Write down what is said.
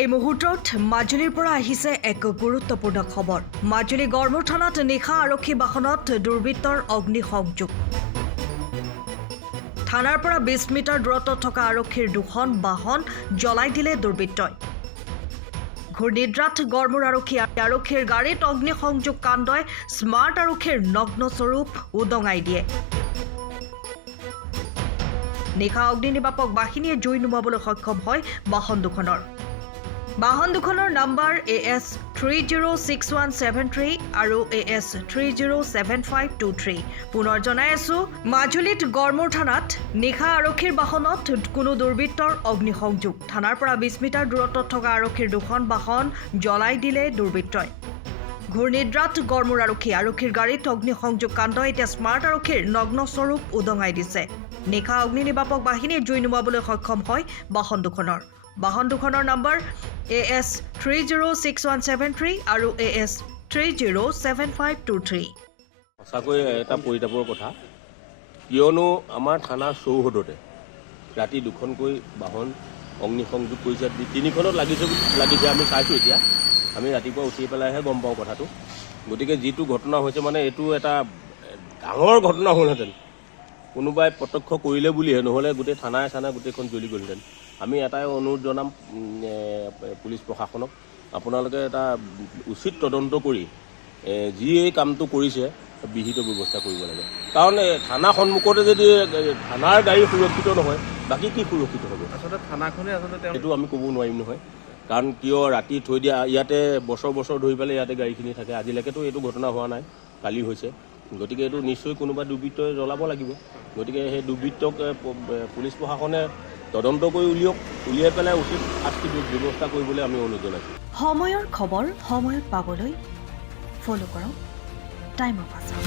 এই মুহূৰ্তত মাজুলীৰ পৰা আহিছে এক গুৰুত্বপূৰ্ণ খবৰ। মাজুলী গড়মূৰ থানাত নিশা আৰক্ষী বাহনত দুৰ্বৃত্তৰ অগ্নিসংযোগ। থানাৰ পৰা 20 মিটাৰ দূৰত্বত থকা আৰক্ষীৰ দুখন বাহন জ্বলাই দিলে দুৰ্বৃত্তই। ঘূৰ্ণিদ্ৰাত গড়মূৰ আৰক্ষীৰ গাড়ীত অগ্নিসংযোগ কাণ্ডই স্মাৰ্ট আৰক্ষীৰ নগ্ন স্বৰূপ উদঙাই দিয়ে। নিশা অগ্নিনিৰ্বাপক বাহিনীয়ে জুই নুমাবলৈ সক্ষম হয় বাহন দুখনৰ নাম্বাৰ AS 306173 আৰু AS 307523। পুনৰ জনাই আছো, মাজুলীত গড়মূৰ থানাত নিশা আৰক্ষীৰ বাহনত কোনো দুৰ্বৃত্তৰ অগ্নিসংযোগ। থানাৰ পৰা 20 মিটাৰ দূৰত্বত থকা আৰক্ষীৰ দুখন বাহন জ্বলাই দিলে দুৰ্বৃত্তই। ঘূৰ্ণিদ্ৰাত গড়মূৰ আৰক্ষীৰ গাড়ীত অগ্নিসংযোগ কাণ্ডই এতিয়া স্মাৰ্ট আৰক্ষীৰ নগ্ন স্বৰূপ উদঙাই দিছে। নিশা অগ্নিনিৰ্বাপক বাহিনীয়ে জুই নুমাবলৈ সক্ষম হয় বাহন দুখনৰ নাম্বাৰ AS 306173 আৰু AS 307523। সঁচাকৈ এটা পৰিতাপৰ কথা, কিয়নো আমাৰ থানাৰ চৌহদতে ৰাতি দুখনকৈ বাহন অগ্নিসংযোগ কৰিছে। তিনিখনত লাগিছে আমি চাইছোঁ। এতিয়া আমি ৰাতিপুৱা উঠি পেলাইহে গম পাওঁ কথাটো। গতিকে যিটো ঘটনা হৈছে মানে এইটো এটা ডাঙৰ ঘটনা হ'লহেঁতেন, কোনোবাই প্ৰত্যক্ষ কৰিলে বুলিহে, নহ'লে গোটেই থানাই গোটেইখন জ্বলি গ'লহেঁতেন। আমি এটাই অনুৰোধ জনাম পুলিচ প্ৰশাসনক, আপোনালোকে এটা উচিত তদন্ত কৰি যি এই কামটো কৰিছে বিহিত ব্যৱস্থা কৰিব লাগে। কাৰণ থানা সন্মুখতে যদি থানাৰ গাড়ী সুৰক্ষিত নহয়, বাকী কি সুৰক্ষিত হ'ব? আচলতে থানাখনে সেইটো আমি ক'ব নোৱাৰিম নহয়। কাৰণ কিয় ৰাতি থৈ দিয়া, ইয়াতে বছৰ ধৰি পেলাই ইয়াতে গাড়ীখিনি থাকে। আজিলৈকেতো এইটো ঘটনা হোৱা নাই, কালি হৈছে। গতিকে এইটো নিশ্চয় কোনোবা দুৰ্বৃত্তই জ্বলাব লাগিব। গতিকে সেই দুৰ্বৃত্তক পুলিচ প্ৰশাসনে তদন্ত কৰি উলিয়াই পেলাই উচিত শাস্তি ব্যৱস্থা কৰিবলৈ আমি অনুৰোধ জনাইছোঁ। সময়ৰ খবৰ সময়ত পাবলৈ ফ'ল' কৰক টাইম অফ আছাম।